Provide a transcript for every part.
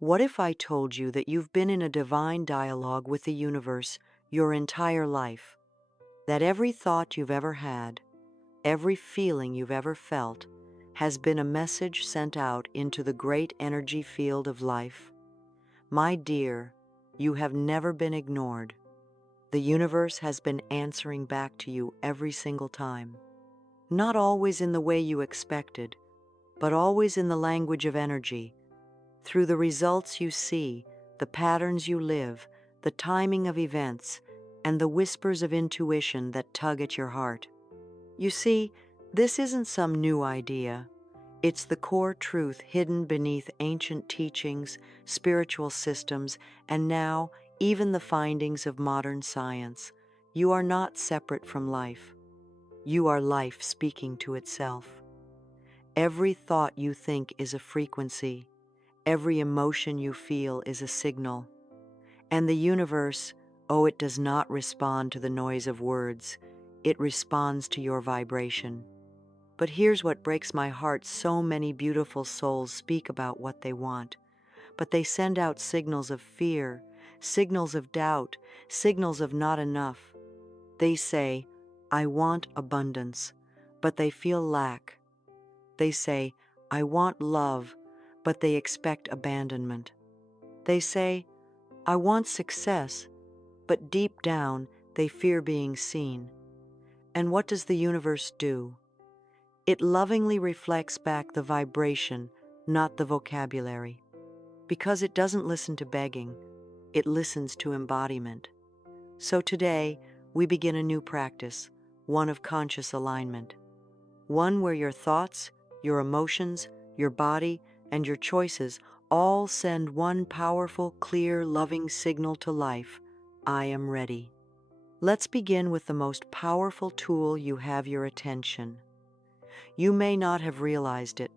What if I told you that you've been in a divine dialogue with the universe your entire life? That every thought you've ever had, every feeling you've ever felt, has been a message sent out into the great energy field of life? My dear, you have never been ignored. The universe has been answering back to you every single time. Not always in the way you expected, but always in the language of energy. Through the results you see, the patterns you live, the timing of events, and the whispers of intuition that tug at your heart. You see, this isn't some new idea. It's the core truth hidden beneath ancient teachings, spiritual systems, and now even the findings of modern science. You are not separate from life. You are life speaking to itself. Every thought you think is a frequency. Every emotion you feel is a signal. And the universe, oh, it does not respond to the noise of words. It responds to your vibration. But here's what breaks my heart: so many beautiful souls speak about what they want, but they send out signals of fear, signals of doubt, signals of not enough. They say, I want abundance, but they feel lack. They say, I want love, but they expect abandonment. They say, I want success, but deep down they fear being seen. And what does the universe do? It lovingly reflects back the vibration, not the vocabulary. Because it doesn't listen to begging, it listens to embodiment. So today, we begin a new practice, one of conscious alignment. One where your thoughts, your emotions, your body, and your choices all send one powerful, clear, loving signal to life: I am ready. Let's begin with the most powerful tool you have: your attention. You may not have realized it,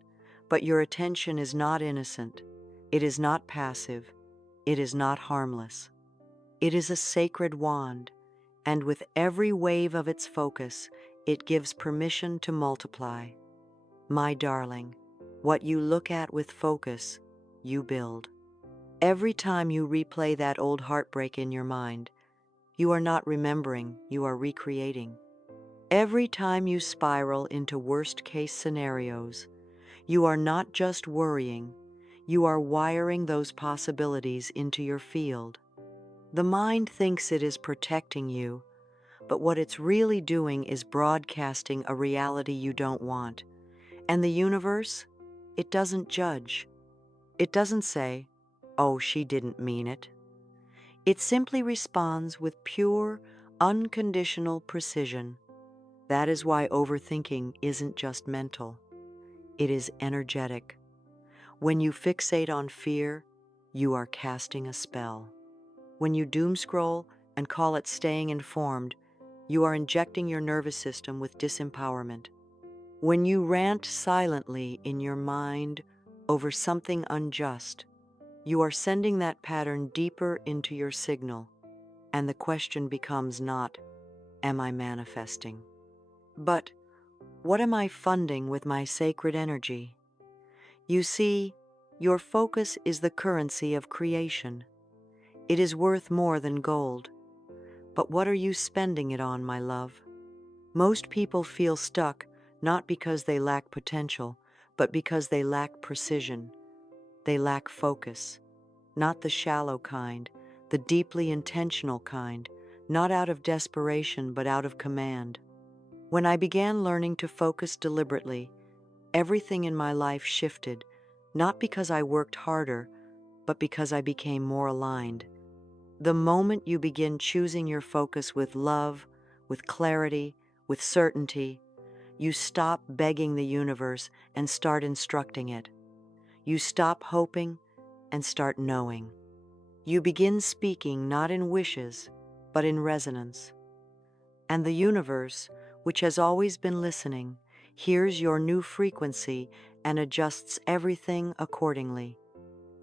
but your attention is not innocent. It is not passive. It is not harmless. It is a sacred wand, and with every wave of its focus, it gives permission to multiply. My darling, what you look at with focus, you build. Every time you replay that old heartbreak in your mind, you are not remembering, you are recreating. Every time you spiral into worst-case scenarios, you are not just worrying, you are wiring those possibilities into your field. The mind thinks it is protecting you, but what it's really doing is broadcasting a reality you don't want. And the universe, it doesn't judge. It doesn't say, oh, she didn't mean it. It simply responds with pure, unconditional precision. That is why overthinking isn't just mental. It is energetic. When you fixate on fear, you are casting a spell. When you doom scroll and call it staying informed, you are injecting your nervous system with disempowerment. When you rant silently in your mind over something unjust, you are sending that pattern deeper into your signal, and the question becomes not, am I manifesting? But, what am I funding with my sacred energy? You see, your focus is the currency of creation. It is worth more than gold. But what are you spending it on, my love? Most people feel stuck not because they lack potential, but because they lack precision. They lack focus, not the shallow kind, the deeply intentional kind, not out of desperation, but out of command. When I began learning to focus deliberately, everything in my life shifted, not because I worked harder, but because I became more aligned. The moment you begin choosing your focus with love, with clarity, with certainty, you stop begging the universe and start instructing it. You stop hoping and start knowing. You begin speaking not in wishes, but in resonance. And the universe, which has always been listening, hears your new frequency and adjusts everything accordingly.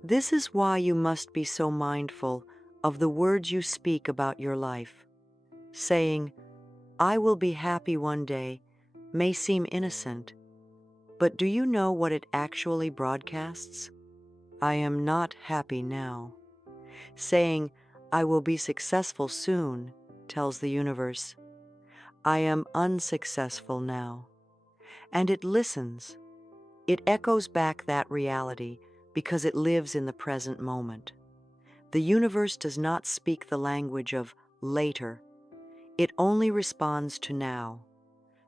This is why you must be so mindful of the words you speak about your life. Saying, I will be happy one day, may seem innocent, but do you know what it actually broadcasts? I am not happy now. Saying, I will be successful soon, tells the universe, I am unsuccessful now. And it listens. It echoes back that reality because it lives in the present moment. The universe does not speak the language of later. It only responds to now.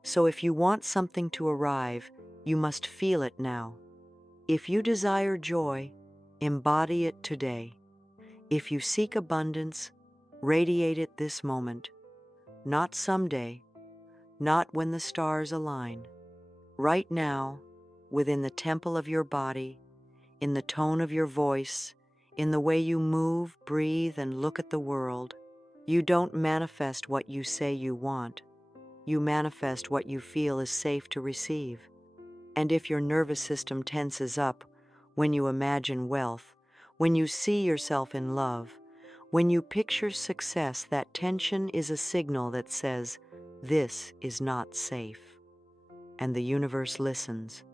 So if you want something to arrive, you must feel it now. If you desire joy, embody it today. If you seek abundance, radiate it this moment. Not someday, not when the stars align. Right now, within the temple of your body, in the tone of your voice, in the way you move, breathe, and look at the world. You don't manifest what you say you want. You manifest what you feel is safe to receive. And if your nervous system tenses up when you imagine wealth, when you see yourself in love, when you picture success, that tension is a signal that says, this is not safe. And the universe listens.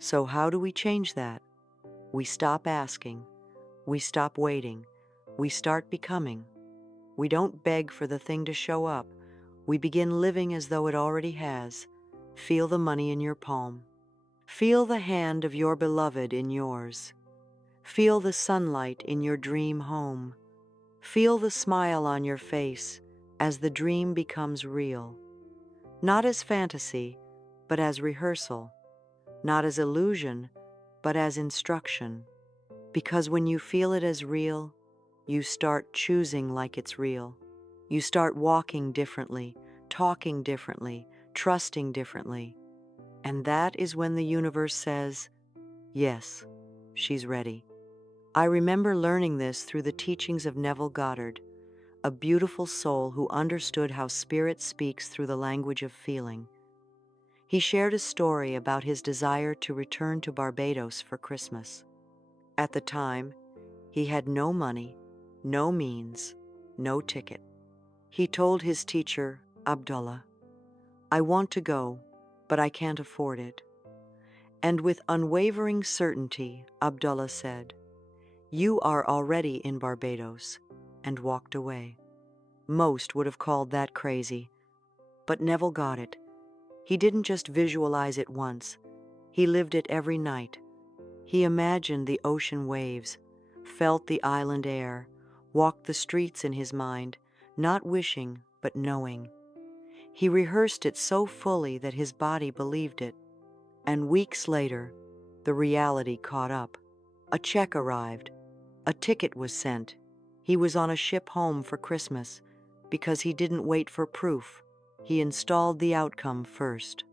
So how do we change that? We stop asking. We stop waiting. We start becoming. We don't beg for the thing to show up. We begin living as though it already has. Feel the money in your palm. Feel the hand of your beloved in yours. Feel the sunlight in your dream home. Feel the smile on your face as the dream becomes real. Not as fantasy, but as rehearsal. Not as illusion, but as instruction. Because when you feel it as real, you start choosing like it's real. You start walking differently, talking differently, trusting differently. And that is when the universe says, yes, she's ready. I remember learning this through the teachings of Neville Goddard, a beautiful soul who understood how spirit speaks through the language of feeling. He shared a story about his desire to return to Barbados for Christmas. At the time, he had no money, no means, no ticket. He told his teacher, Abdullah, I want to go, but I can't afford it. And with unwavering certainty, Abdullah said, you are already in Barbados, and walked away. Most would have called that crazy, but Neville got it. He didn't just visualize it once, he lived it every night. He imagined the ocean waves, felt the island air, walked the streets in his mind, not wishing, but knowing. He rehearsed it so fully that his body believed it. And weeks later, the reality caught up. A check arrived. A ticket was sent. He was on a ship home for Christmas because he didn't wait for proof. He installed the outcome first.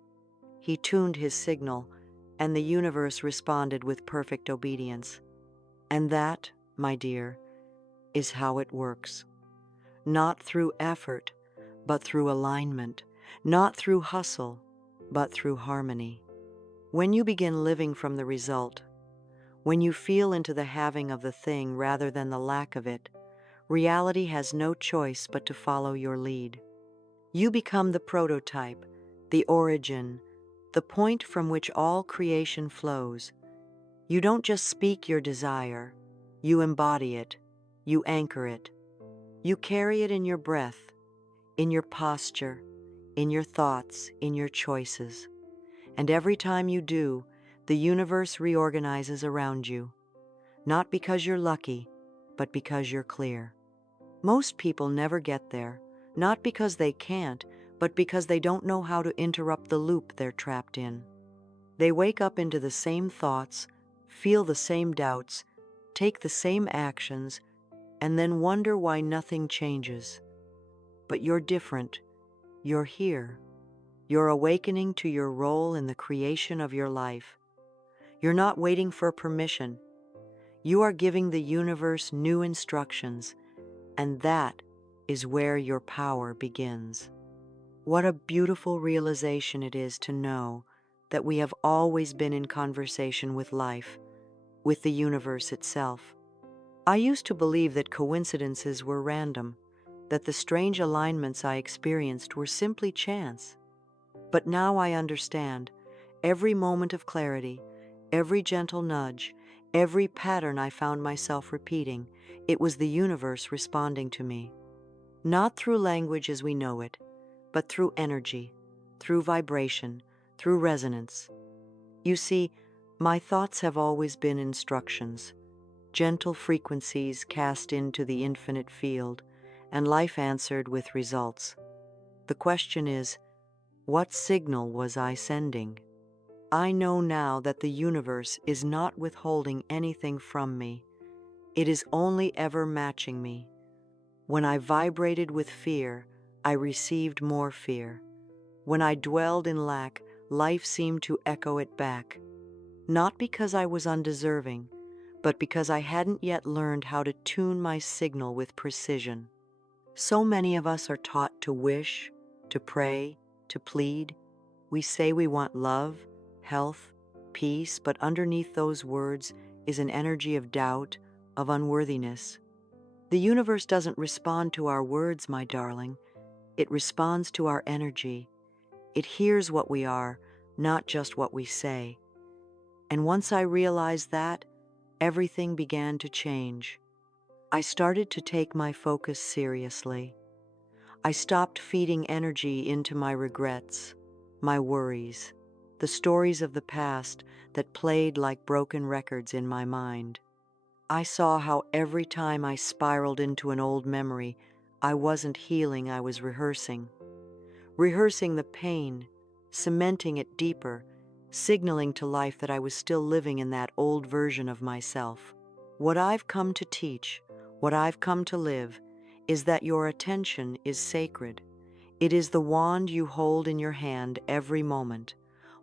He tuned his signal, and the universe responded with perfect obedience. And that, my dear, is how it works. Not through effort, but through alignment. Not through hustle, but through harmony. When you begin living from the result, when you feel into the having of the thing rather than the lack of it, reality has no choice but to follow your lead. You become the prototype, the origin, the point from which all creation flows. You don't just speak your desire, you embody it, you anchor it. You carry it in your breath, in your posture, in your thoughts, in your choices. And every time you do, the universe reorganizes around you. Not because you're lucky, but because you're clear. Most people never get there, not because they can't, but because they don't know how to interrupt the loop they're trapped in. They wake up into the same thoughts, feel the same doubts, take the same actions, and then wonder why nothing changes. But you're different. You're here. You're awakening to your role in the creation of your life. You're not waiting for permission. You are giving the universe new instructions, and that is where your power begins. What a beautiful realization it is to know that we have always been in conversation with life, with the universe itself. I used to believe that coincidences were random, that the strange alignments I experienced were simply chance. But now I understand. Every moment of clarity, every gentle nudge, Every pattern I found myself repeating, it was the universe responding to me. Not through language as we know it, but through energy, through vibration, through resonance. You see, my thoughts have always been instructions, gentle frequencies cast into the infinite field, and life answered with results. The question is, what signal was I sending? I know now that the universe is not withholding anything from me. It is only ever matching me. When I vibrated with fear, I received more fear. When I dwelled in lack, life seemed to echo it back. Not because I was undeserving, but because I hadn't yet learned how to tune my signal with precision. So many of us are taught to wish, to pray, to plead. We say we want love, health, peace, but underneath those words is an energy of doubt, of unworthiness. The universe doesn't respond to our words, my darling. It responds to our energy. It hears what we are, not just what we say. And once I realized that, everything began to change. I started to take my focus seriously. I stopped feeding energy into my regrets, my worries, the stories of the past that played like broken records in my mind. I saw how every time I spiraled into an old memory, I wasn't healing, I was rehearsing the pain, cementing it deeper, signaling to life that I was still living in that old version of myself. What I've come to teach, what I've come to live, is that your attention is sacred. It is the wand you hold in your hand every moment.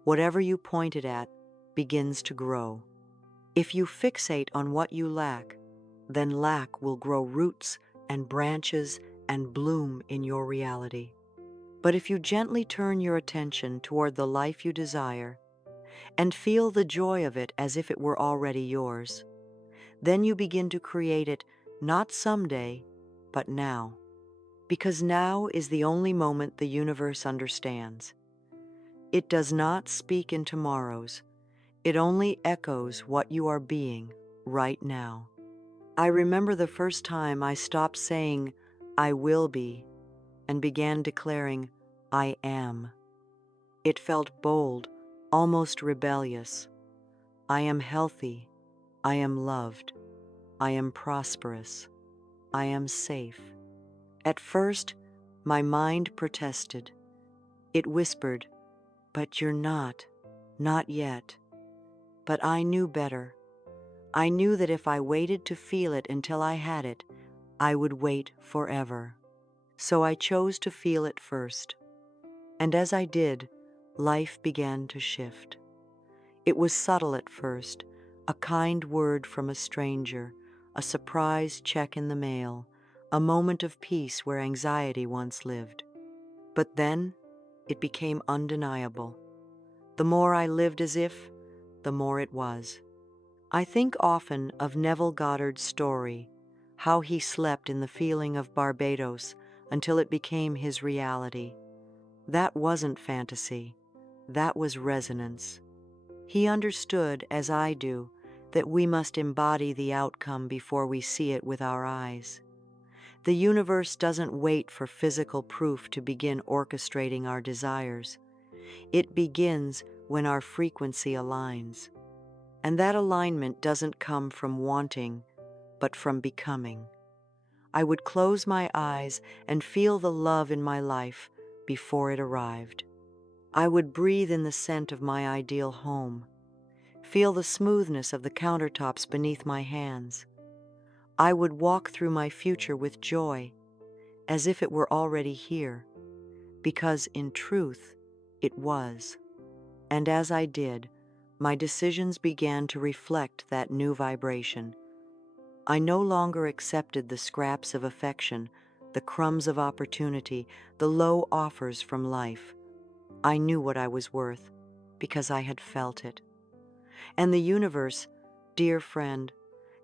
Whatever you point it at begins to grow. If you fixate on what you lack, then lack will grow roots and branches and bloom in your reality. But if you gently turn your attention toward the life you desire and feel the joy of it as if it were already yours, then you begin to create it not someday, but now. Because now is the only moment the universe understands. It does not speak in tomorrows. It only echoes what you are being right now. I remember the first time I stopped saying, "I will be," and began declaring, "I am." It felt bold, almost rebellious. I am healthy. I am loved. I am prosperous. I am safe. At first, my mind protested. It whispered, "But you're not yet." But I knew better. I knew that if I waited to feel it until I had it, I would wait forever. So I chose to feel it first. And as I did, life began to shift. It was subtle at first, a kind word from a stranger, a surprise check in the mail, a moment of peace where anxiety once lived. But then, it became undeniable. The more I lived as if, the more it was. I think often of Neville Goddard's story, how he slept in the feeling of Barbados until it became his reality. That wasn't fantasy. That was resonance. He understood, as I do, that we must embody the outcome before we see it with our eyes. The universe doesn't wait for physical proof to begin orchestrating our desires. It begins when our frequency aligns. And that alignment doesn't come from wanting, but from becoming. I would close my eyes and feel the love in my life before it arrived. I would breathe in the scent of my ideal home, feel the smoothness of the countertops beneath my hands. I would walk through my future with joy, as if it were already here, because in truth, it was. And as I did, my decisions began to reflect that new vibration. I no longer accepted the scraps of affection, the crumbs of opportunity, the low offers from life. I knew what I was worth, because I had felt it. And the universe, dear friend,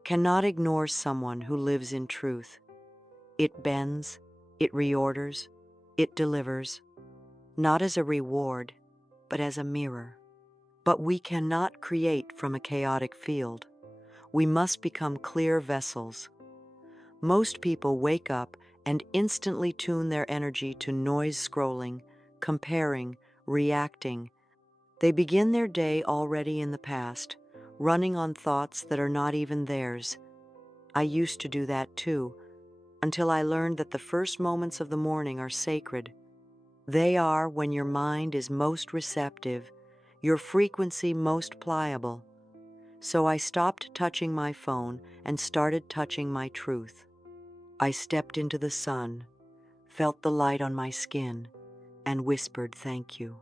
cannot ignore someone who lives in truth. It bends, it reorders, it delivers, not as a reward, but as a mirror. But we cannot create from a chaotic field. We must become clear vessels. Most people wake up and instantly tune their energy to noise scrolling, comparing, reacting. They begin their day already in the past, running on thoughts that are not even theirs. I used to do that too, until I learned that the first moments of the morning are sacred. They are when your mind is most receptive, your frequency most pliable. So I stopped touching my phone and started touching my truth. I stepped into the sun, felt the light on my skin, and whispered thank you.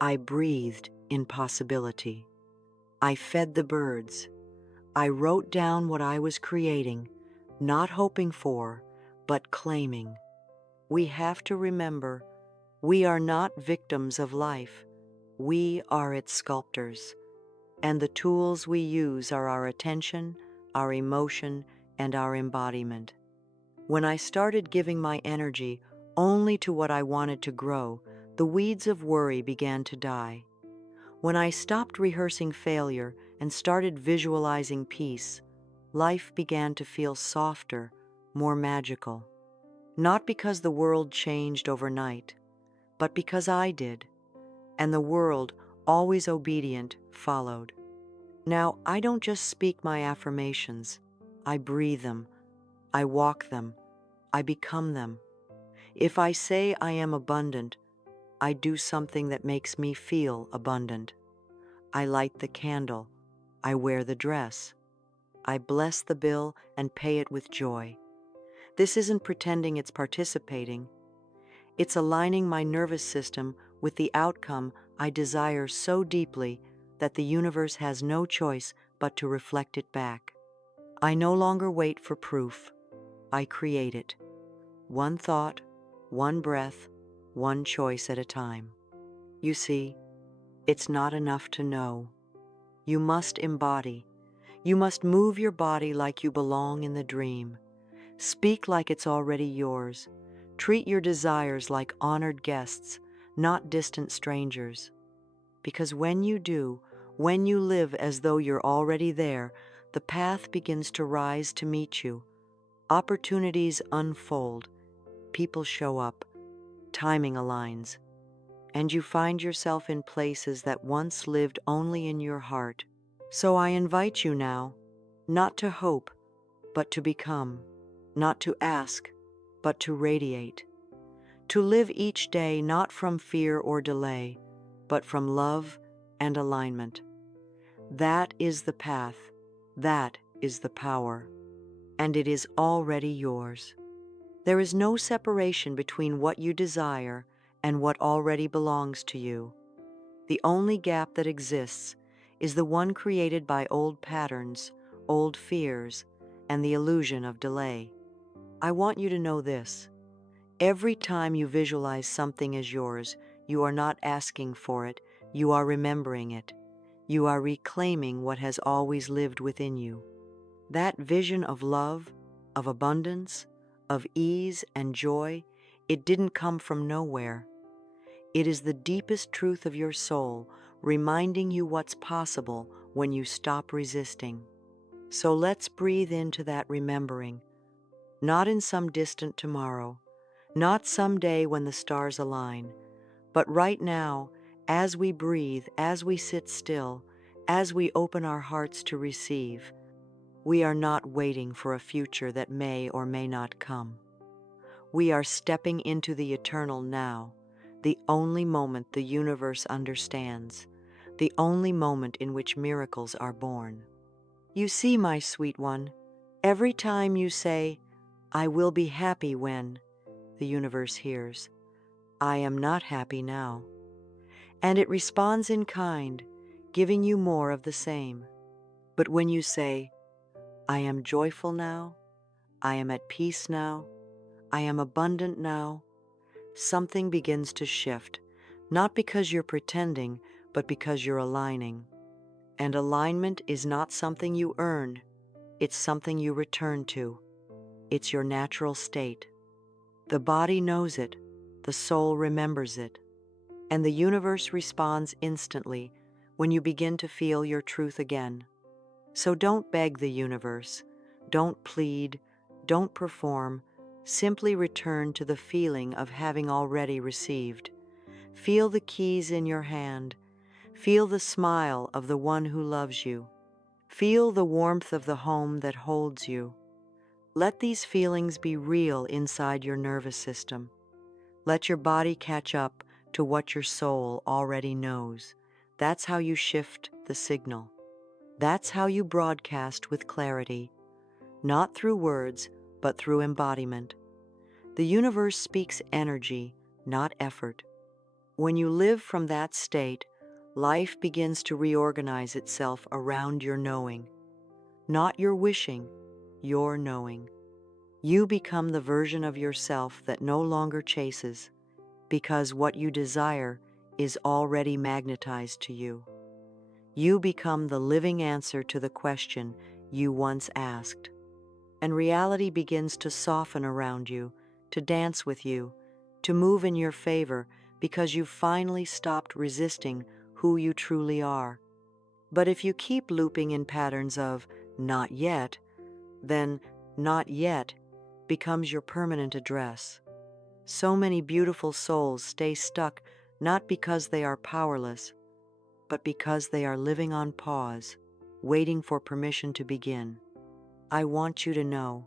I breathed in possibility. I fed the birds. I wrote down what I was creating, not hoping for, but claiming. We have to remember, we are not victims of life. We are its sculptors, and the tools we use are our attention, our emotion, and our embodiment. When I started giving my energy only to what I wanted to grow, the weeds of worry began to die. When I stopped rehearsing failure and started visualizing peace, life began to feel softer, more magical. Not because the world changed overnight, but because I did, and the world, always obedient, followed. Now, I don't just speak my affirmations. I breathe them. I walk them. I become them. If I say I am abundant, I do something that makes me feel abundant. I light the candle. I wear the dress. I bless the bill and pay it with joy. This isn't pretending it's participating. It's aligning my nervous system with the outcome I desire so deeply that the universe has no choice but to reflect it back. I no longer wait for proof. I create it. One thought, one breath, one choice at a time. You see, it's not enough to know. You must embody. You must move your body like you belong in the dream. Speak like it's already yours. Treat your desires like honored guests, not distant strangers. Because when you do, when you live as though you're already there, the path begins to rise to meet you. Opportunities unfold. People show up. Timing aligns. And you find yourself in places that once lived only in your heart. So I invite you now, not to hope, but to become, not to ask, but to radiate, to live each day not from fear or delay, but from love and alignment. That is the path, that is the power, and it is already yours. There is no separation between what you desire and what already belongs to you. The only gap that exists is the one created by old patterns, old fears, and the illusion of delay. I want you to know this. Every time you visualize something as yours, you are not asking for it, you are remembering it. You are reclaiming what has always lived within you. That vision of love, of abundance, of ease and joy, it didn't come from nowhere. It is the deepest truth of your soul, reminding you what's possible when you stop resisting. So let's breathe into that remembering, not in some distant tomorrow, not someday when the stars align, but right now, as we breathe, as we sit still, as we open our hearts to receive. We are not waiting for a future that may or may not come. We are stepping into the eternal now, the only moment the universe understands, the only moment in which miracles are born. You see, my sweet one, every time you say, I will be happy when, the universe hears, I am not happy now. And it responds in kind, giving you more of the same. But when you say, I am joyful now, I am at peace now, I am abundant now, something begins to shift, not because you're pretending, but because you're aligning. And alignment is not something you earn, it's something you return to. It's your natural state. The body knows it, the soul remembers it, and the universe responds instantly when you begin to feel your truth again. So don't beg the universe, don't plead, don't perform, simply return to the feeling of having already received. Feel the keys in your hand, feel the smile of the one who loves you, feel the warmth of the home that holds you. Let these feelings be real inside your nervous system. Let your body catch up to what your soul already knows. That's how you shift the signal. That's how you broadcast with clarity, not through words, but through embodiment. The universe speaks energy, not effort. When you live from that state, life begins to reorganize itself around your knowing. Not your wishing, your knowing. You become the version of yourself that no longer chases, because what you desire is already magnetized to you. You become the living answer to the question you once asked. And reality begins to soften around you, to dance with you, to move in your favor because you've finally stopped resisting who you truly are. But if you keep looping in patterns of not yet, then not yet becomes your permanent address. So many beautiful souls stay stuck not because they are powerless, but because they are living on pause, waiting for permission to begin. I want you to know,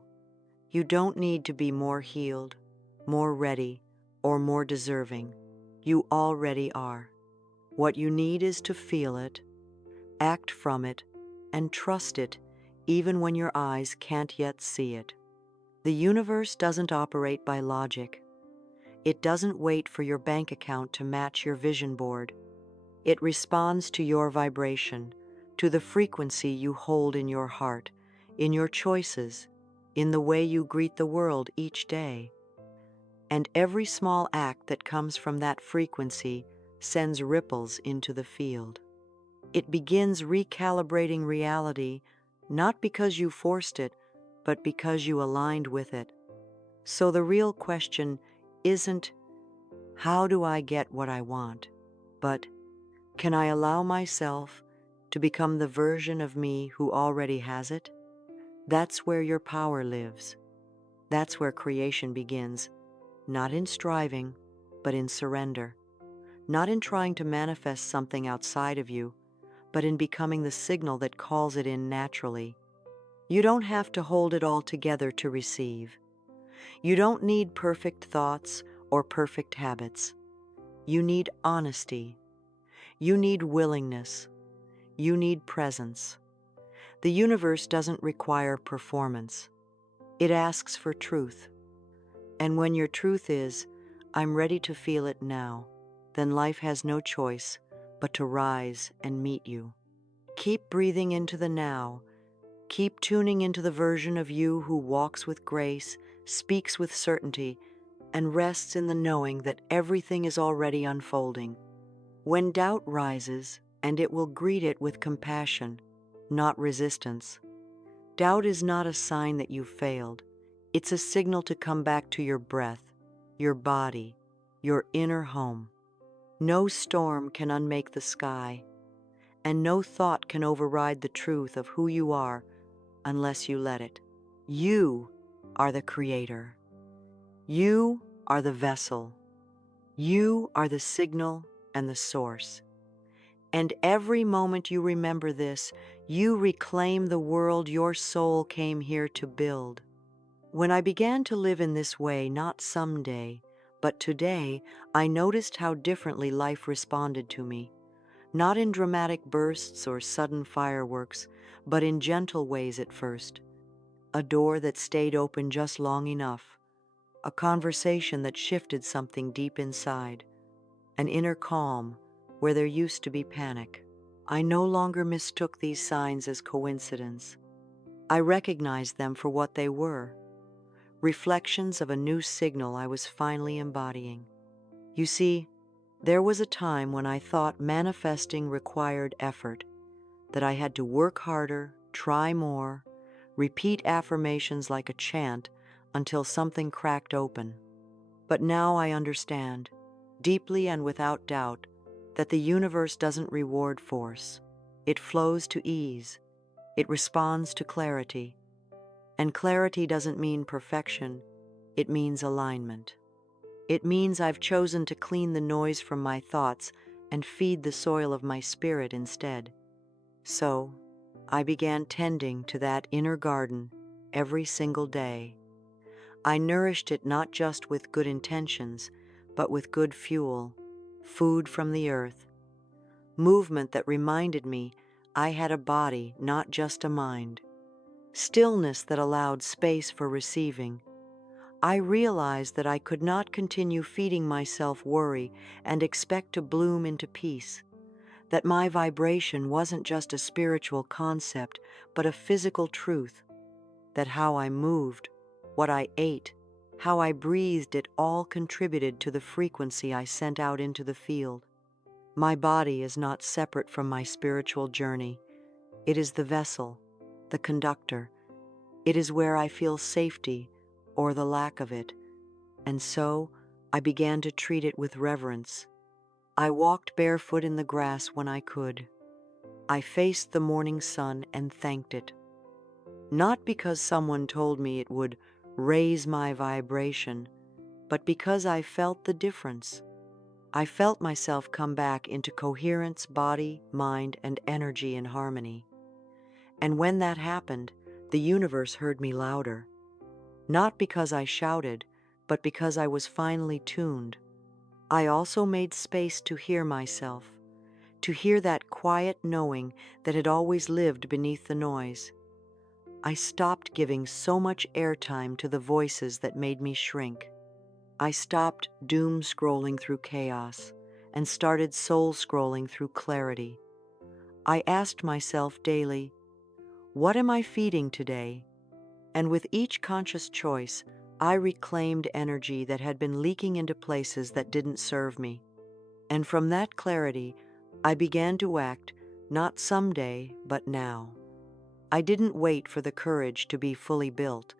you don't need to be more healed, more ready, or more deserving. You already are. What you need is to feel it, act from it, and trust it even when your eyes can't yet see it. The universe doesn't operate by logic. It doesn't wait for your bank account to match your vision board. It responds to your vibration, to the frequency you hold in your heart, in your choices, in the way you greet the world each day. And every small act that comes from that frequency sends ripples into the field. It begins recalibrating reality, not because you forced it, but because you aligned with it. So the real question isn't, how do I get what I want? But, can I allow myself to become the version of me who already has it? That's where your power lives. That's where creation begins, not in striving, but in surrender. Not in trying to manifest something outside of you, but in becoming the signal that calls it in naturally. You don't have to hold it all together to receive. You don't need perfect thoughts or perfect habits. You need honesty. You need willingness. You need presence. The universe doesn't require performance. It asks for truth. And when your truth is, I'm ready to feel it now, then life has no choice but to rise and meet you. Keep breathing into the now. Keep tuning into the version of you who walks with grace, speaks with certainty, and rests in the knowing that everything is already unfolding. When doubt rises, and it will greet it with compassion, not resistance. Doubt is not a sign that you've failed. It's a signal to come back to your breath, your body, your inner home. No storm can unmake the sky, and no thought can override the truth of who you are unless you let it. You are the creator. You are the vessel. You are the signal and the source. And every moment you remember this, you reclaim the world your soul came here to build. When I began to live in this way, not someday, but today, I noticed how differently life responded to me. Not in dramatic bursts or sudden fireworks, but in gentle ways at first. A door that stayed open just long enough. A conversation that shifted something deep inside. An inner calm where there used to be panic. I no longer mistook these signs as coincidence. I recognized them for what they were. Reflections of a new signal I was finally embodying. You see, there was a time when I thought manifesting required effort, that I had to work harder, try more, repeat affirmations like a chant until something cracked open. But now I understand, deeply and without doubt, that the universe doesn't reward force. It flows to ease. It responds to clarity. And clarity doesn't mean perfection, it means alignment. It means I've chosen to clean the noise from my thoughts and feed the soil of my spirit instead. So, I began tending to that inner garden every single day. I nourished it not just with good intentions, but with good fuel, food from the earth, movement that reminded me I had a body, not just a mind, stillness that allowed space for receiving. I realized that I could not continue feeding myself worry and expect to bloom into peace, that my vibration wasn't just a spiritual concept, but a physical truth, that how I moved, what I ate, how I breathed, it all contributed to the frequency I sent out into the field. My body is not separate from my spiritual journey. It is the vessel, the conductor. It is where I feel safety or the lack of it. And so I began to treat it with reverence. I walked barefoot in the grass when I could. I faced the morning sun and thanked it. Not because someone told me it would raise my vibration, but because I felt the difference. I felt myself come back into coherence, body, mind, and energy in harmony. And when that happened, the universe heard me louder. Not because I shouted, but because I was finally tuned. I also made space to hear myself, to hear that quiet knowing that had always lived beneath the noise. I stopped giving so much airtime to the voices that made me shrink. I stopped doom scrolling through chaos and started soul scrolling through clarity. I asked myself daily, what am I feeding today? And with each conscious choice, I reclaimed energy that had been leaking into places that didn't serve me. And from that clarity, I began to act, not someday, but now. I didn't wait for the courage to be fully built.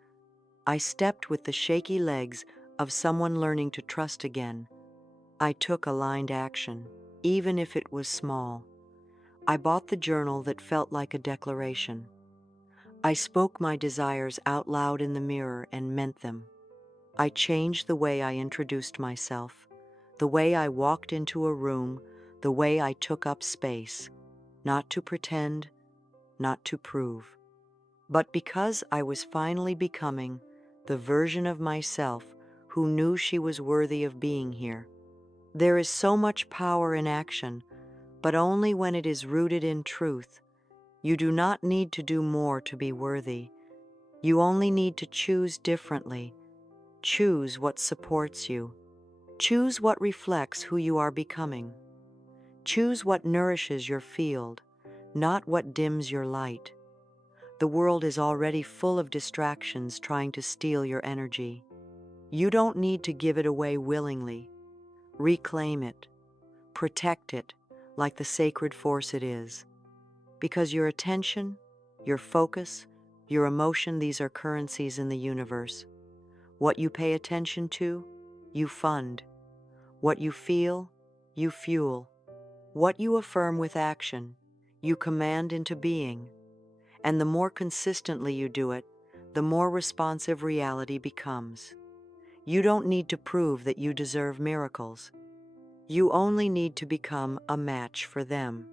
I stepped with the shaky legs of someone learning to trust again. I took aligned action, even if it was small. I bought the journal that felt like a declaration. I spoke my desires out loud in the mirror and meant them. I changed the way I introduced myself, the way I walked into a room, the way I took up space, not to pretend, not to prove, but because I was finally becoming the version of myself who knew she was worthy of being here. There is so much power in action, but only when it is rooted in truth. You do not need to do more to be worthy. You only need to choose differently. Choose what supports you. Choose what reflects who you are becoming. Choose what nourishes your field, not what dims your light. The world is already full of distractions trying to steal your energy. You don't need to give it away willingly. Reclaim it. Protect it like the sacred force it is. Because your attention, your focus, your emotion, these are currencies in the universe. What you pay attention to, you fund. What you feel, you fuel. What you affirm with action, you command into being. And the more consistently you do it, the more responsive reality becomes. You don't need to prove that you deserve miracles. You only need to become a match for them.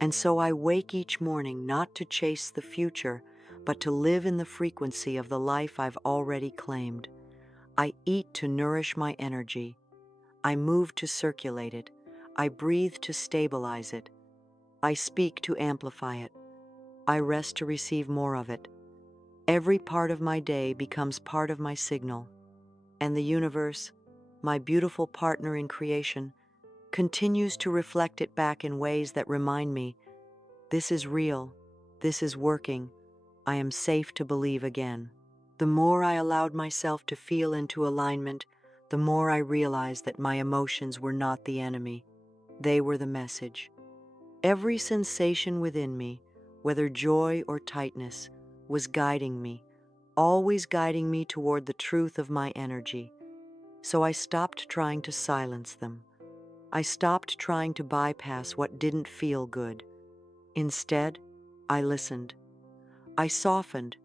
And so I wake each morning not to chase the future, but to live in the frequency of the life I've already claimed. I eat to nourish my energy. I move to circulate it. I breathe to stabilize it. I speak to amplify it. I rest to receive more of it. Every part of my day becomes part of my signal. And the universe, my beautiful partner in creation, continues to reflect it back in ways that remind me, this is real, this is working, I am safe to believe again. The more I allowed myself to feel into alignment, the more I realized that my emotions were not the enemy. They were the message. Every sensation within me, whether joy or tightness, was guiding me, always guiding me toward the truth of my energy. So I stopped trying to silence them. I stopped trying to bypass what didn't feel good. Instead, I listened. I softened.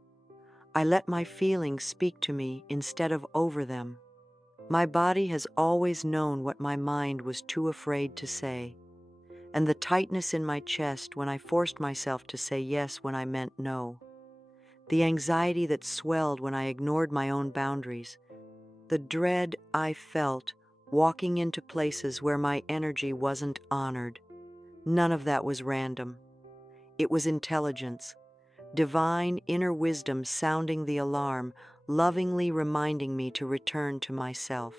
I let my feelings speak to me instead of over them. My body has always known what my mind was too afraid to say, and the tightness in my chest when I forced myself to say yes when I meant no, the anxiety that swelled when I ignored my own boundaries, the dread I felt walking into places where my energy wasn't honored. None of that was random. It was intelligence, divine inner wisdom sounding the alarm, lovingly reminding me to return to myself.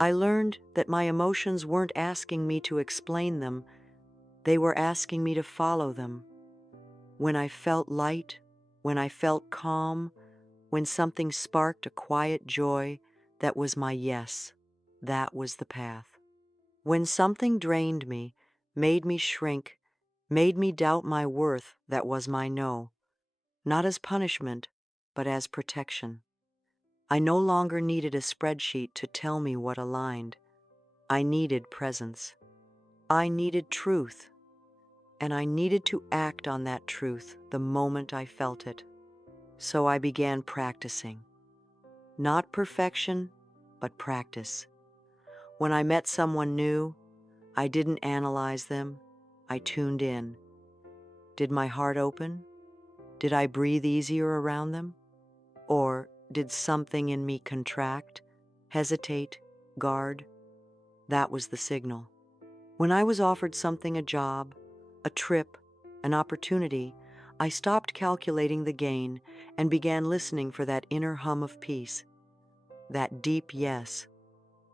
I learned that my emotions weren't asking me to explain them, they were asking me to follow them. When I felt light, when I felt calm, when something sparked a quiet joy, that was my yes. That was the path. When something drained me, made me shrink, made me doubt my worth, that was my no. Not as punishment, but as protection. I no longer needed a spreadsheet to tell me what aligned. I needed presence. I needed truth. And I needed to act on that truth the moment I felt it. So I began practicing. Not perfection, but practice. When I met someone new, I didn't analyze them. I tuned in. Did my heart open? Did I breathe easier around them? Or did something in me contract, hesitate, guard? That was the signal. When I was offered something, a job, a trip, an opportunity, I stopped calculating the gain and began listening for that inner hum of peace, that deep yes,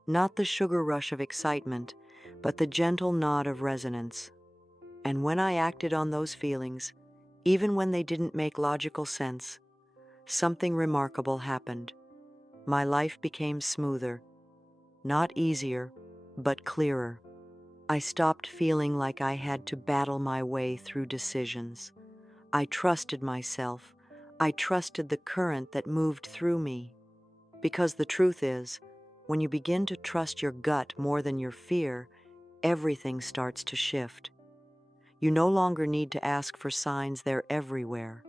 not the sugar rush of excitement, but the gentle nod of resonance. And when I acted on those feelings, even when they didn't make logical sense, something remarkable happened. My life became smoother, not easier, but clearer. I stopped feeling like I had to battle my way through decisions. I trusted myself. I trusted the current that moved through me. Because the truth is, when you begin to trust your gut more than your fear, everything starts to shift. You no longer need to ask for signs, they're everywhere.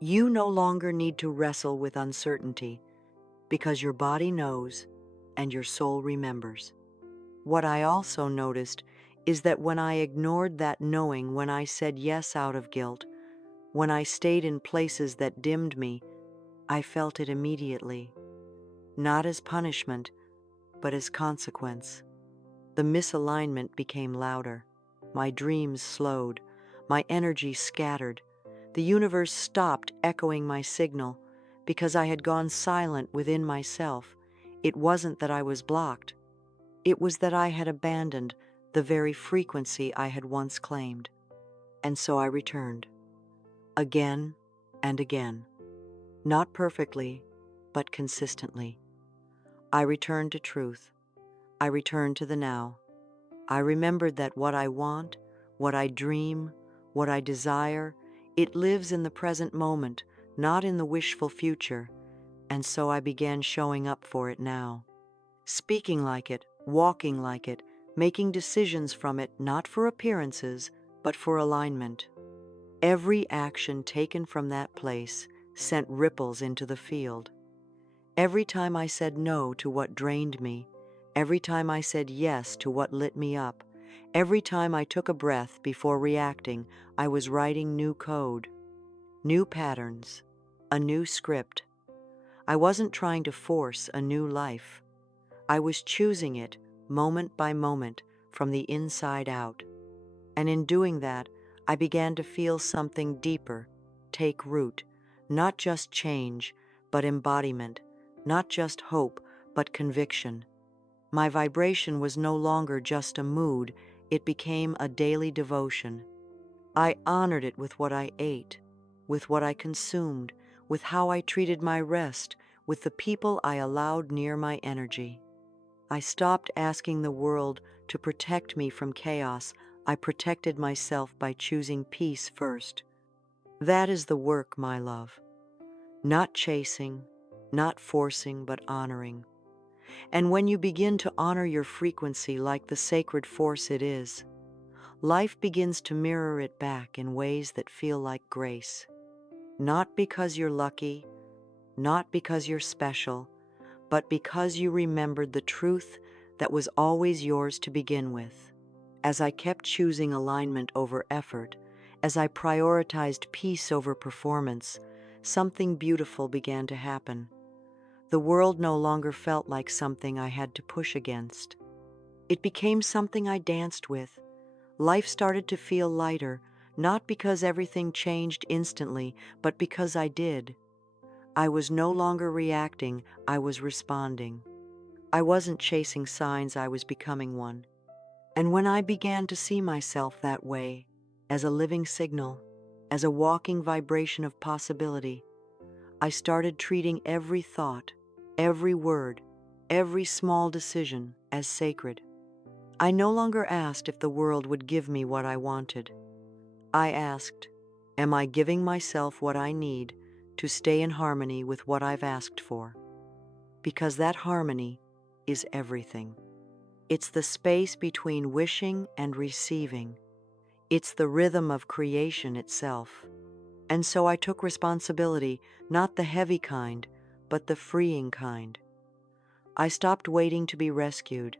You no longer need to wrestle with uncertainty because your body knows and your soul remembers. What I also noticed is that when I ignored that knowing, when I said yes out of guilt, when I stayed in places that dimmed me, I felt it immediately, not as punishment, but as consequence. The misalignment became louder. My dreams slowed. My energy scattered. The universe stopped echoing my signal because I had gone silent within myself. It wasn't that I was blocked. It was that I had abandoned the very frequency I had once claimed. And so I returned. Again and again. Not perfectly, but consistently. I returned to truth. I returned to the now. I remembered that what I want, what I dream, what I desire, it lives in the present moment, not in the wishful future, and so I began showing up for it now. Speaking like it, walking like it, making decisions from it, not for appearances, but for alignment. Every action taken from that place sent ripples into the field. Every time I said no to what drained me, every time I said yes to what lit me up, every time I took a breath before reacting, I was writing new code, new patterns, a new script. I wasn't trying to force a new life. I was choosing it moment by moment from the inside out. And in doing that, I began to feel something deeper take root, not just change, but embodiment, not just hope, but conviction. My vibration was no longer just a mood, it became a daily devotion. I honored it with what I ate, with what I consumed, with how I treated my rest, with the people I allowed near my energy. I stopped asking the world to protect me from chaos. I protected myself by choosing peace first. That is the work, my love. Not chasing, not forcing, but honoring. And when you begin to honor your frequency like the sacred force it is, life begins to mirror it back in ways that feel like grace. not because you're lucky, not because you're special, but because you remembered the truth that was always yours to begin with. As I kept choosing alignment over effort, as I prioritized peace over performance, something beautiful began to happen. The world no longer felt like something I had to push against. It became something I danced with. Life started to feel lighter, not because everything changed instantly, but because I did. I was no longer reacting, I was responding. I wasn't chasing signs, I was becoming one. And when I began to see myself that way, as a living signal, as a walking vibration of possibility, I started treating every thought, every word, every small decision as sacred. I no longer asked if the world would give me what I wanted. I asked, am I giving myself what I need to stay in harmony with what I've asked for? Because that harmony is everything. It's the space between wishing and receiving. It's the rhythm of creation itself. And so I took responsibility, not the heavy kind, but the freeing kind. I stopped waiting to be rescued.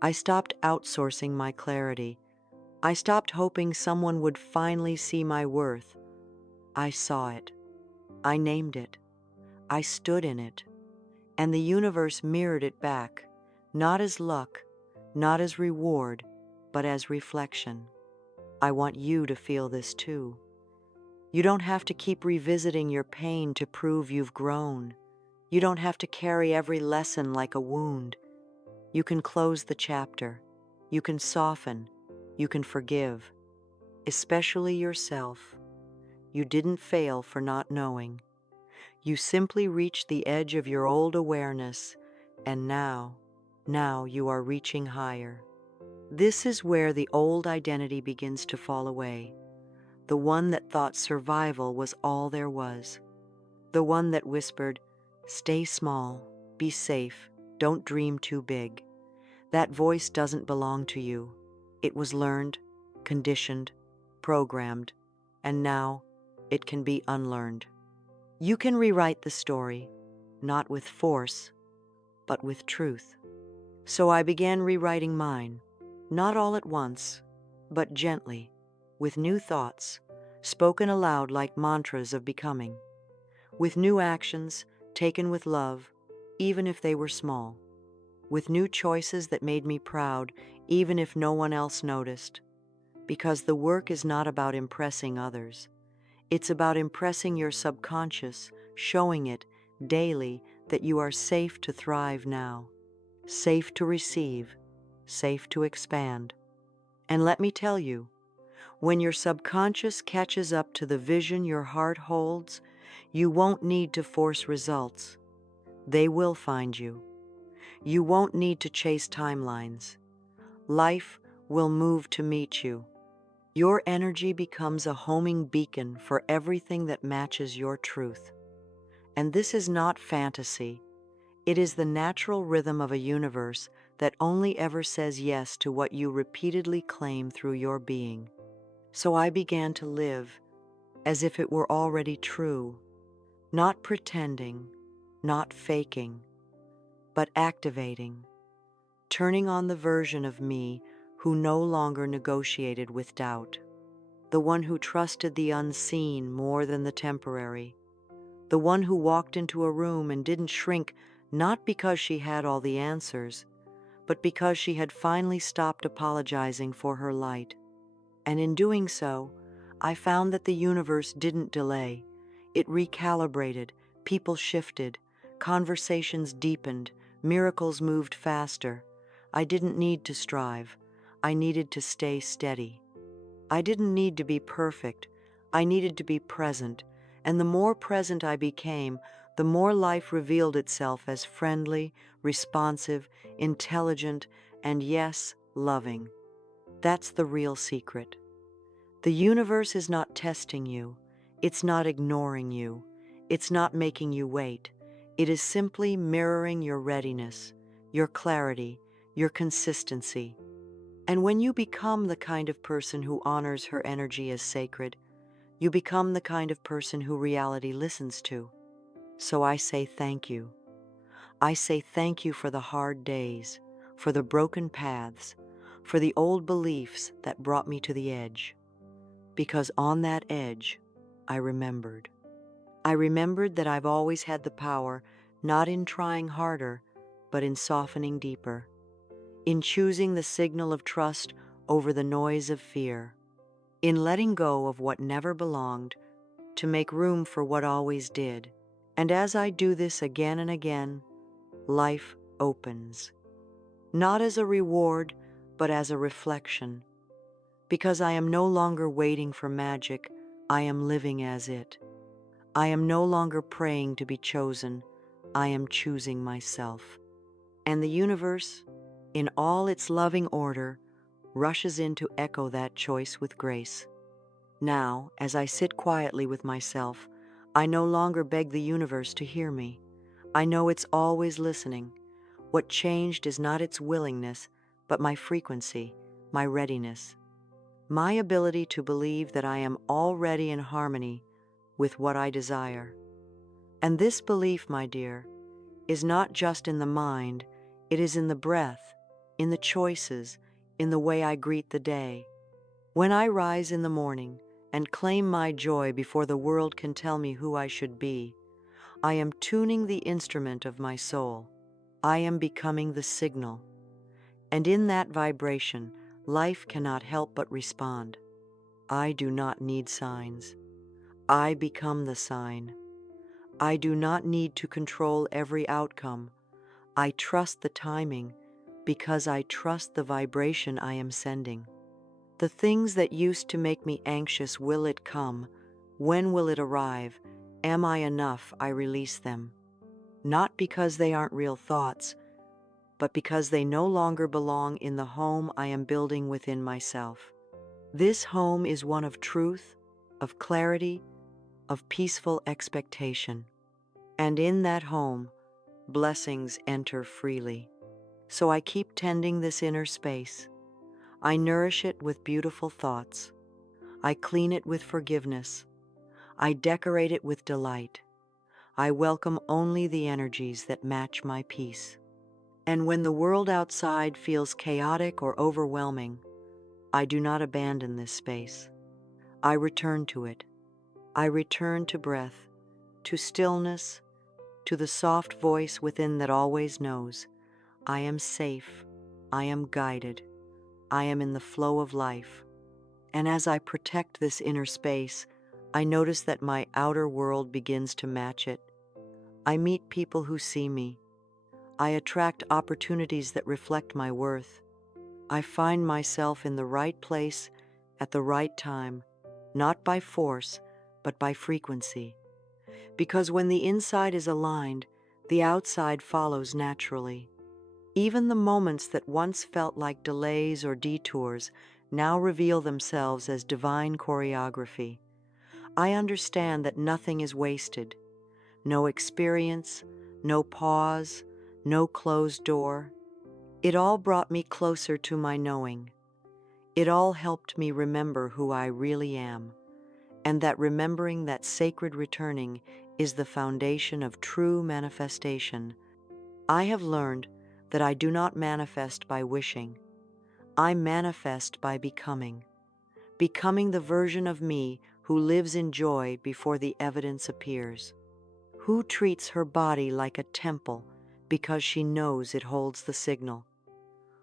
I stopped outsourcing my clarity. I stopped hoping someone would finally see my worth. I saw it. I named it. I stood in it. And the universe mirrored it back, not as luck, not as reward, but as reflection. I want you to feel this too. You don't have to keep revisiting your pain to prove you've grown. You don't have to carry every lesson like a wound. You can close the chapter. You can soften. You can forgive. Especially yourself. You didn't fail for not knowing. You simply reached the edge of your old awareness, and now you are reaching higher. This is where the old identity begins to fall away. The one that thought survival was all there was. The one that whispered, stay small, be safe, don't dream too big. That voice doesn't belong to you. It was learned, conditioned, programmed, and now it can be unlearned. You can rewrite the story, not with force, but with truth. So I began rewriting mine, not all at once, but gently, with new thoughts, spoken aloud like mantras of becoming, with new actions taken with love, even if they were small, with new choices that made me proud, even if no one else noticed, because the work is not about impressing others. It's about impressing your subconscious, showing it daily that you are safe to thrive now, safe to receive, safe to expand. And let me tell you, when your subconscious catches up to the vision your heart holds, you won't need to force results. They will find you. You won't need to chase timelines. Life will move to meet you. Your energy becomes a homing beacon for everything that matches your truth. And this is not fantasy. It is the natural rhythm of a universe that only ever says yes to what you repeatedly claim through your being. So I began to live as if it were already true, not pretending, not faking, but activating, turning on the version of me who no longer negotiated with doubt. The one who trusted the unseen more than the temporary, the one who walked into a room and didn't shrink not because she had all the answers, but because she had finally stopped apologizing for her light. And in doing so, I found that the universe didn't delay. It recalibrated, people shifted, conversations deepened, miracles moved faster. I didn't need to strive. I needed to stay steady. I didn't need to be perfect. I needed to be present, and the more present I became, the more life revealed itself as friendly, responsive, intelligent, and yes, loving. That's the real secret. The universe is not testing you. It's not ignoring you. It's not making you wait. It is simply mirroring your readiness, your clarity, your consistency. And when you become the kind of person who honors her energy as sacred, You become the kind of person who reality listens to. So I say thank you. I say thank you for the hard days, for the broken paths, for the old beliefs that brought me to the edge. Because on that edge, I remembered. I remembered that I've always had the power, not in trying harder, but in softening deeper, in choosing the signal of trust over the noise of fear, in letting go of what never belonged to make room for what always did. And as I do this again and again, life opens, not as a reward, but as a reflection. Because I am no longer waiting for magic, I am living as it. I am no longer praying to be chosen, I am choosing myself. And the universe, in all its loving order, rushes in to echo that choice with grace. Now, as I sit quietly with myself, I no longer beg the universe to hear me. I know it's always listening. What changed is not its willingness, but my frequency, my readiness, my ability to believe that I am already in harmony with what I desire. And this belief, my dear, is not just in the mind, it is in the breath, in the choices, in the way I greet the day. When I rise in the morning and claim my joy before the world can tell me who I should be, I am tuning the instrument of my soul. I am becoming the signal. And in that vibration, life cannot help but respond. I do not need signs. I become the sign. I do not need to control every outcome. I trust the timing because I trust the vibration I am sending. The things that used to make me anxious, will it come? When will it arrive? Am I enough? I release them. Not because they aren't real thoughts, but because they no longer belong in the home I am building within myself. This home is one of truth, of clarity, of peaceful expectation. And in that home, blessings enter freely. So I keep tending this inner space. I nourish it with beautiful thoughts. I clean it with forgiveness. I decorate it with delight. I welcome only the energies that match my peace. And when the world outside feels chaotic or overwhelming, I do not abandon this space. I return to it. I return to breath, to stillness, to the soft voice within that always knows, I am safe, I am guided, I am in the flow of life. And as I protect this inner space, I notice that my outer world begins to match it. I meet people who see me. I attract opportunities that reflect my worth. I find myself in the right place at the right time, not by force, but by frequency. Because when the inside is aligned, the outside follows naturally. Even the moments that once felt like delays or detours now reveal themselves as divine choreography. I understand that nothing is wasted. No experience, no pause, no closed door. It all brought me closer to my knowing. It all helped me remember who I really am, and that remembering that sacred returning is the foundation of true manifestation. I have learned that I do not manifest by wishing. I manifest by becoming the version of me who lives in joy before the evidence appears, who treats her body like a temple because she knows it holds the signal,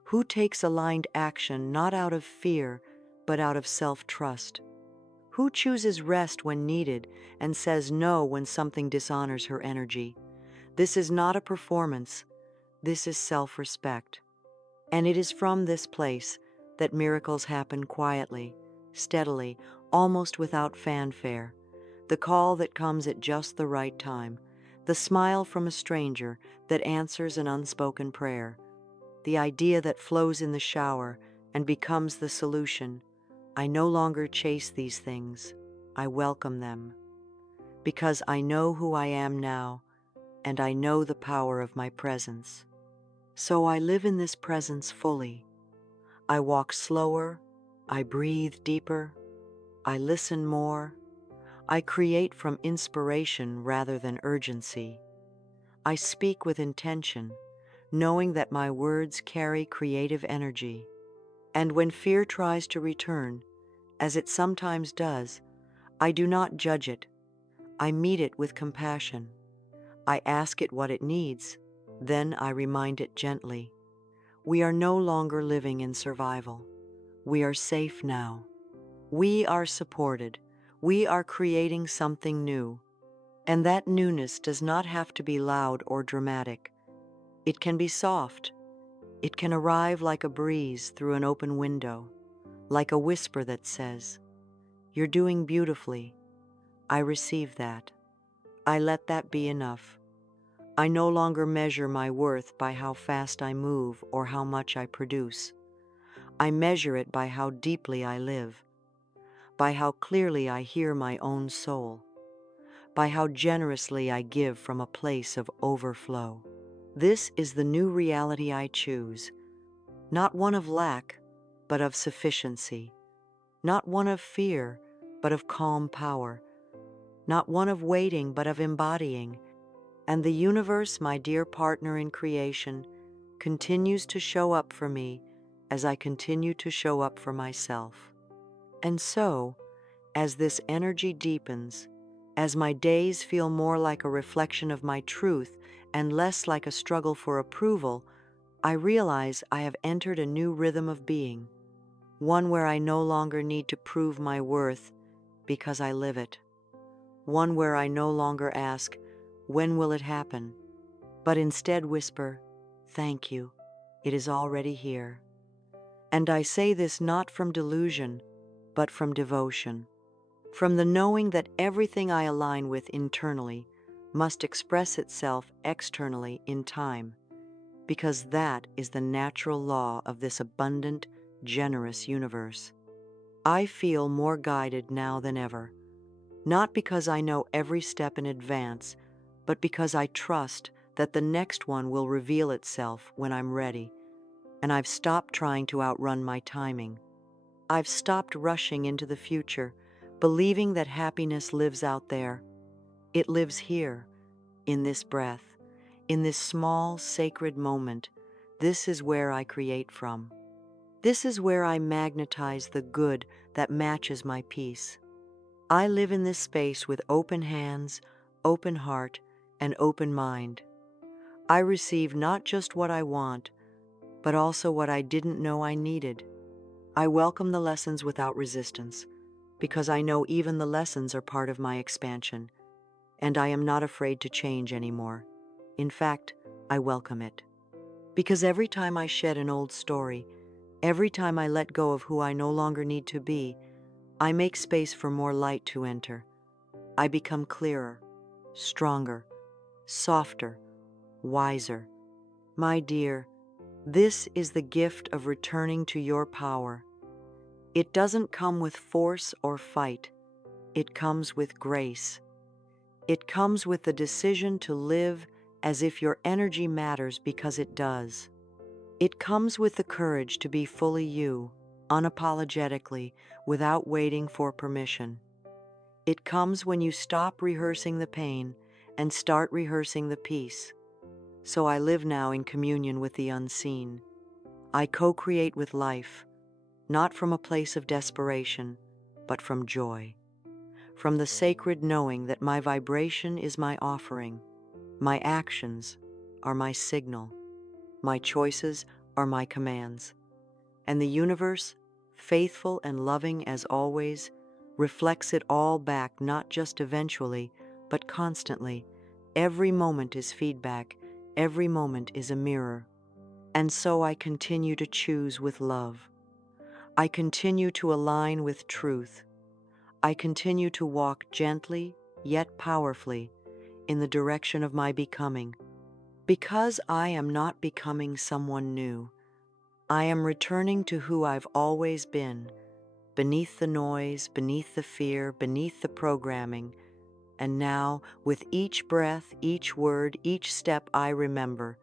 who takes aligned action not out of fear but out of self-trust, who chooses rest when needed and says no when something dishonors her energy. This is not a performance, this is self-respect. And it is from this place that miracles happen quietly, steadily, almost without fanfare. The call that comes at just the right time, the smile from a stranger that answers an unspoken prayer, the idea that flows in the shower and becomes the solution. I no longer chase these things. I welcome them. Because I know who I am now, and I know the power of my presence. So I live in this presence fully. I walk slower, I breathe deeper, I listen more, I create from inspiration rather than urgency. I speak with intention, knowing that my words carry creative energy. And when fear tries to return, as it sometimes does, I do not judge it. I meet it with compassion. I ask it what it needs, then I remind it gently. We are no longer living in survival. We are safe now. We are supported. We are creating something new. And that newness does not have to be loud or dramatic. It can be soft. It can arrive like a breeze through an open window, like a whisper that says, "You're doing beautifully. I receive that. I let that be enough." I no longer measure my worth by how fast I move or how much I produce. I measure it by how deeply I live, by how clearly I hear my own soul, by how generously I give from a place of overflow. This is the new reality I choose, not one of lack, but of sufficiency, not one of fear, but of calm power, not one of waiting, but of embodying. And the universe, my dear partner in creation, continues to show up for me as I continue to show up for myself. And so, as this energy deepens, as my days feel more like a reflection of my truth and less like a struggle for approval, I realize I have entered a new rhythm of being, one where I no longer need to prove my worth because I live it, one where I no longer ask, "When will it happen?" but instead whisper, "Thank you, it is already here." And I say this not from delusion, but from devotion, from the knowing that everything I align with internally must express itself externally in time, because that is the natural law of this abundant, generous universe. I feel more guided now than ever, not because I know every step in advance, but because I trust that the next one will reveal itself when I'm ready, and I've stopped trying to outrun my timing. I've stopped rushing into the future, believing that happiness lives out there. It lives here, in this breath, in this small, sacred moment. This is where I create from. This is where I magnetize the good that matches my peace. I live in this space with open hands, open heart, and open mind. I receive not just what I want, but also what I didn't know I needed. I welcome the lessons without resistance, because I know even the lessons are part of my expansion, and I am not afraid to change anymore. In fact, I welcome it. Because every time I shed an old story, every time I let go of who I no longer need to be, I make space for more light to enter. I become clearer, stronger, softer, wiser. My dear, this is the gift of returning to your power. It doesn't come with force or fight. It comes with grace. It comes with the decision to live as if your energy matters because it does. It comes with the courage to be fully you, unapologetically, without waiting for permission. It comes when you stop rehearsing the pain and start rehearsing the peace. So I live now in communion with the unseen. I co-create with life, not from a place of desperation, but from joy, from the sacred knowing that my vibration is my offering, my actions are my signal, my choices are my commands, and the universe, faithful and loving as always, reflects it all back, not just eventually, but constantly. Every moment is feedback, every moment is a mirror. And so I continue to choose with love. I continue to align with truth. I continue to walk gently, yet powerfully, in the direction of my becoming. Because I am not becoming someone new, I am returning to who I've always been, beneath the noise, beneath the fear, beneath the programming. And now, with each breath, each word, each step I remember,